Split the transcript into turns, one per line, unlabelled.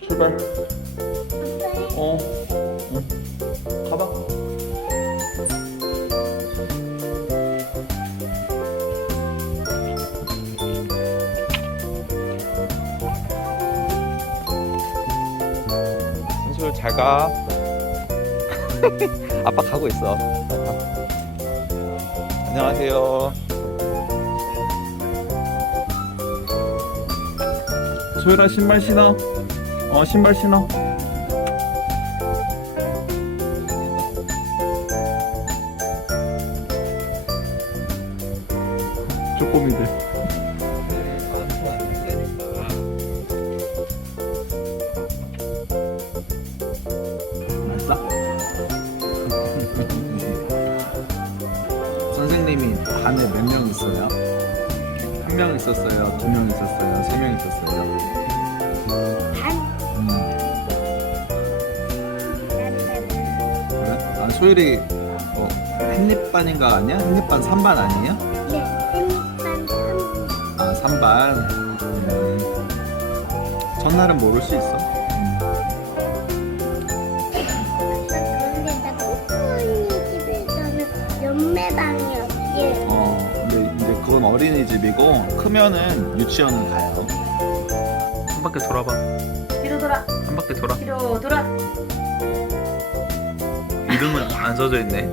출발. 어. 응. 가봐. 현수 잘 가. 아빠 가고 있어. 안녕하세요. 소율아 신발 신어. 어 신발 신어. 쪼꼬미들. 맛있어? 선생님이 반에 몇 명 있어요? 한 명 있었어요? 두 명 있었어요? 세 명 있었어요? 소율이 어, 한입반인가 아니야? 한입반 3반 아니에요?
네, 한입반 삼
아, 3반. 음. 첫날은 모를 수 있어. 음.
그런데 나 코코언니 집에서는 연매방이었지.
어, 근데 이제 그건 어린이집이고 크면은 유치원을 가요. 한 바퀴 돌아봐.
뒤로 돌아
한 바퀴 돌아.
뒤로 돌아
이름은 안 써져 있네.